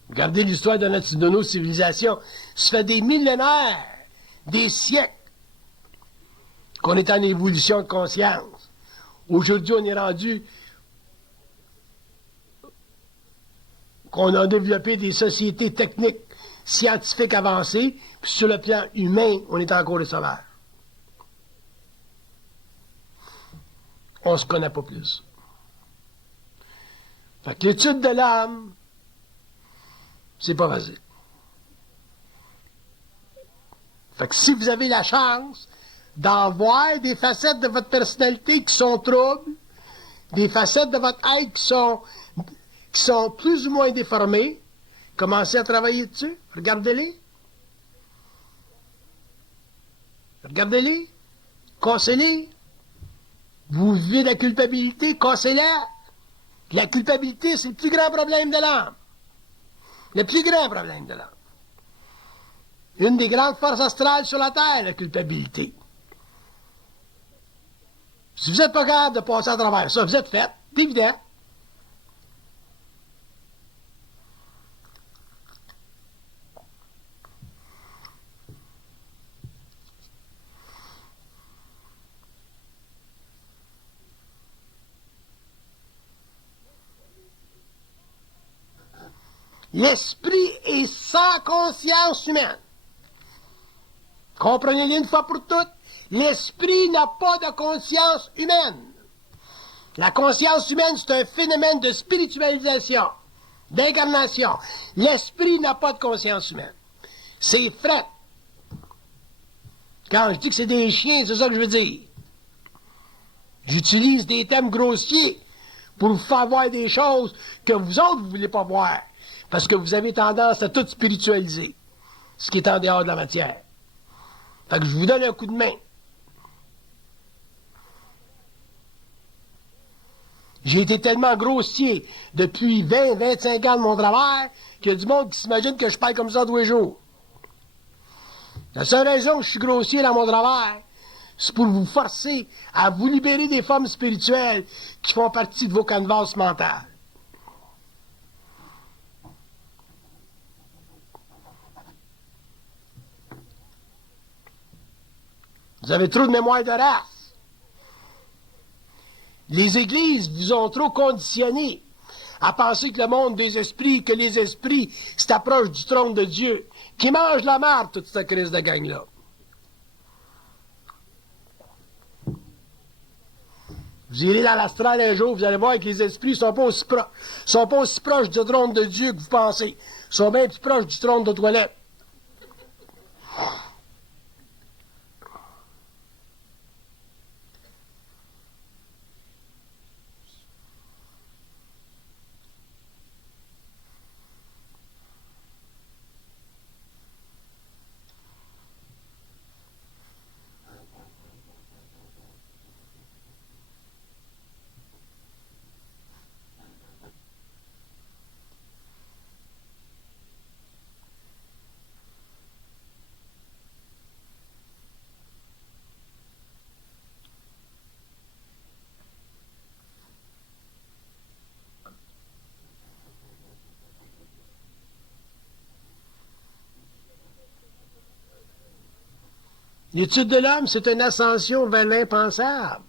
Regardez l'histoire de nos civilisations. Ça fait des millénaires, des siècles, qu'on est en évolution de conscience. Aujourd'hui, on est rendu qu'on a développé des sociétés techniques, scientifiques avancées, puis sur le plan humain, on est encore des sauvages. On ne se connaît pas plus. Fait que l'étude de l'âme, c'est pas facile. Fait que si vous avez la chance d'en voir des facettes de votre personnalité qui sont troubles, des facettes de votre être qui sont plus ou moins déformées. Commencez à travailler dessus. Regardez-les. Regardez-les. Cassez-les. Vous vivez de la culpabilité, cassez-la. La culpabilité, c'est le plus grand problème de l'âme. Le plus grand problème de l'âme. Une des grandes forces astrales sur la Terre, la culpabilité. Si vous n'êtes pas capable de passer à travers ça, vous êtes fait, c'est évident. L'esprit est sans conscience humaine. Comprenez-le une fois pour toutes. L'esprit n'a pas de conscience humaine. La conscience humaine, c'est un phénomène de spiritualisation, d'incarnation. L'esprit n'a pas de conscience humaine. C'est fret. Quand je dis que c'est des chiens, c'est ça que je veux dire. J'utilise des thèmes grossiers pour vous faire voir des choses que vous autres, vous ne voulez pas voir. Parce que vous avez tendance à tout spiritualiser, ce qui est en dehors de la matière. Fait que je vous donne un coup de main. J'ai été tellement grossier depuis 20-25 ans de mon travail qu'il y a du monde qui s'imagine que je parle comme ça tous les jours. La seule raison que je suis grossier dans mon travail, c'est pour vous forcer à vous libérer des formes spirituelles qui font partie de vos canevas mentales. Vous avez trop de mémoire de race. Les églises vous ont trop conditionné à penser que le monde des esprits, que les esprits s'approchent du trône de Dieu, qui mangent la marde, toute cette crise de gang-là. Vous irez dans l'astral un jour, vous allez voir que les esprits sont pas aussi proches du trône de Dieu que vous pensez. Ils sont bien plus proches du trône de toilette. L'étude de l'homme, c'est une ascension vers l'impensable.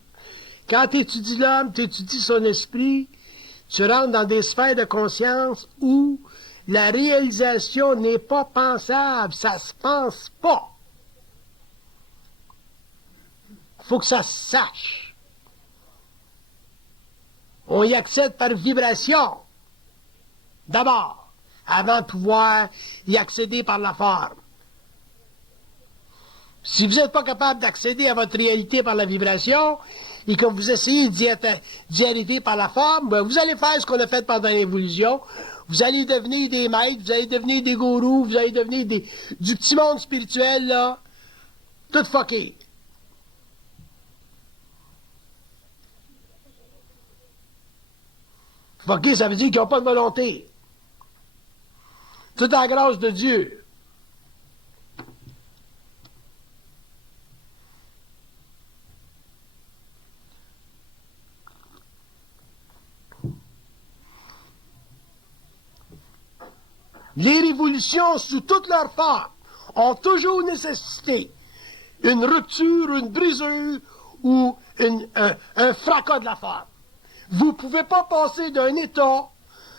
Quand tu étudies l'homme, tu étudies son esprit, tu rentres dans des sphères de conscience où la réalisation n'est pas pensable, ça se pense pas. Il faut que ça se sache. On y accède par vibration, d'abord, avant de pouvoir y accéder par la forme. Si vous n'êtes pas capable d'accéder à votre réalité par la vibration, et que vous essayez d'y arriver par la forme, ben vous allez faire ce qu'on a fait pendant l'évolution. Vous allez devenir des maîtres, vous allez devenir des gourous, vous allez devenir du petit monde spirituel, là. Tout fucké. Fucké, ça veut dire qu'ils n'ont pas de volonté. Tout à la grâce de Dieu. Les révolutions, sous toutes leurs formes, ont toujours nécessité une rupture, une brisure ou un fracas de la forme. Vous ne pouvez pas passer d'un état,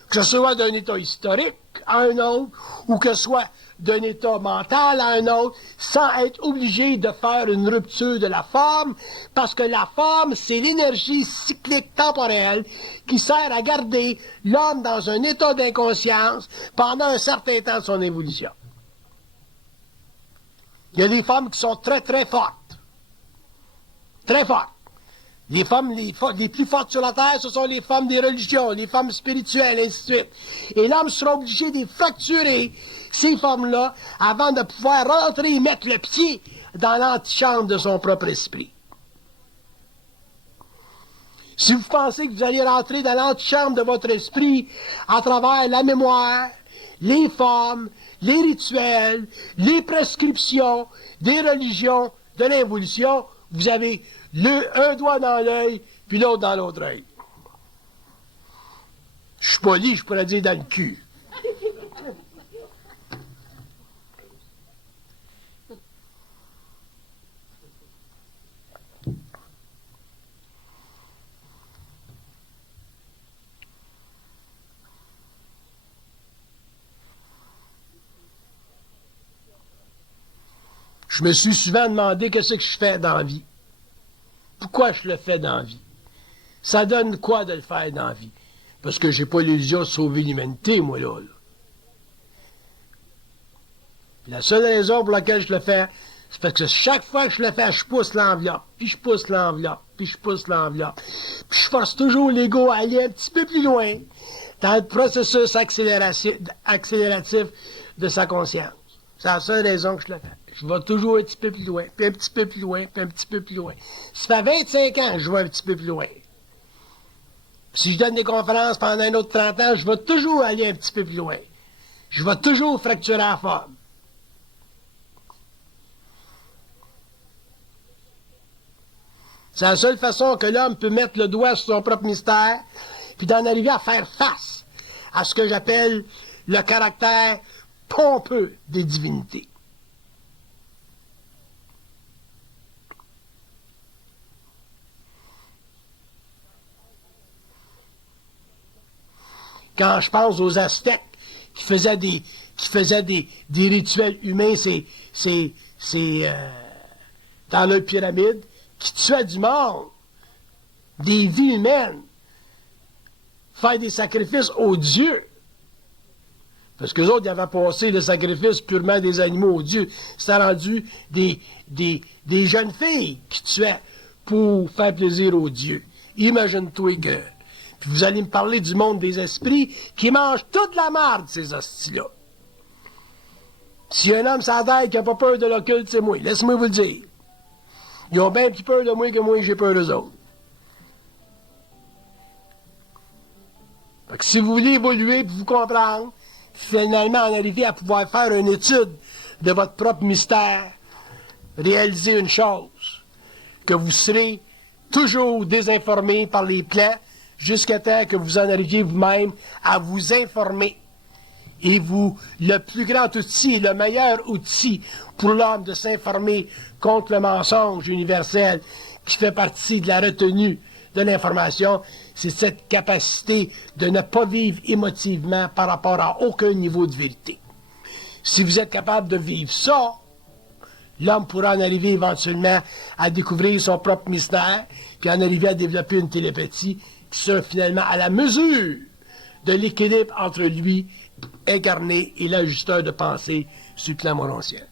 que ce soit d'un état historique à un autre, ou que ce soit d'un état mental à un autre, sans être obligé de faire une rupture de la forme, parce que la forme, c'est l'énergie cyclique temporelle qui sert à garder l'homme dans un état d'inconscience pendant un certain temps de son évolution. Il y a des formes qui sont très, très fortes. Très fortes. Les femmes les plus fortes sur la terre, ce sont les femmes des religions, les femmes spirituelles, et ainsi de suite. Et l'homme sera obligé de fracturer ces femmes-là avant de pouvoir rentrer et mettre le pied dans l'antichambre de son propre esprit. Si vous pensez que vous allez rentrer dans l'antichambre de votre esprit à travers la mémoire, les formes, les rituels, les prescriptions des religions, de l'involution, vous avez un doigt dans l'œil, puis l'autre dans l'autre œil. Je suis poli, je pourrais dire dans le cul. Je me suis souvent demandé qu'est-ce que je fais dans la vie. Pourquoi je le fais dans la vie? Ça donne quoi de le faire dans la vie? Parce que j'ai pas l'illusion de sauver l'humanité, moi, là. Puis la seule raison pour laquelle je le fais, c'est parce que chaque fois que je le fais, je pousse l'enveloppe, puis je pousse l'enveloppe, puis je pousse l'enveloppe. Puis je force toujours l'ego à aller un petit peu plus loin dans le processus accélératif de sa conscience. C'est la seule raison que je le fais. Je vais toujours un petit peu plus loin, puis un petit peu plus loin, puis un petit peu plus loin. Ça fait 25 ans que je vais un petit peu plus loin. Si je donne des conférences pendant un autre 30 ans, je vais toujours aller un petit peu plus loin. Je vais toujours fracturer la forme. C'est la seule façon que l'homme peut mettre le doigt sur son propre mystère, puis d'en arriver à faire face à ce que j'appelle le caractère pompeux des divinités. Quand je pense aux Aztèques qui faisaient des rituels humains, dans leur pyramide, qui tuaient du monde, des vies humaines, faire des sacrifices aux dieux. Parce qu'eux autres, ils avaient passé le sacrifice purement des animaux aux dieux. C'était rendu des jeunes filles qui tuaient pour faire plaisir aux dieux. Imagine-toi que... Puis vous allez me parler du monde des esprits qui mangent toute la marde, ces hosties-là. Si un homme sans tête qui n'a pas peur de l'occulte, c'est moi. Laisse-moi vous le dire. Ils ont bien plus peur de moi que moi, j'ai peur d'eux autres. Fait que si vous voulez évoluer pour vous comprendre, finalement en arriver à pouvoir faire une étude de votre propre mystère, réaliser une chose, que vous serez toujours désinformé par les plans, jusqu'à temps que vous en arriviez vous-même à vous informer. Et le plus grand outil, le meilleur outil pour l'homme de s'informer contre le mensonge universel qui fait partie de la retenue de l'information, c'est cette capacité de ne pas vivre émotivement par rapport à aucun niveau de vérité. Si vous êtes capable de vivre ça, l'homme pourra en arriver éventuellement à découvrir son propre mystère, puis en arriver à développer une télépathie qui sera finalement à la mesure de l'équilibre entre lui, incarné, et l'ajusteur de pensée sur le plan morontiel.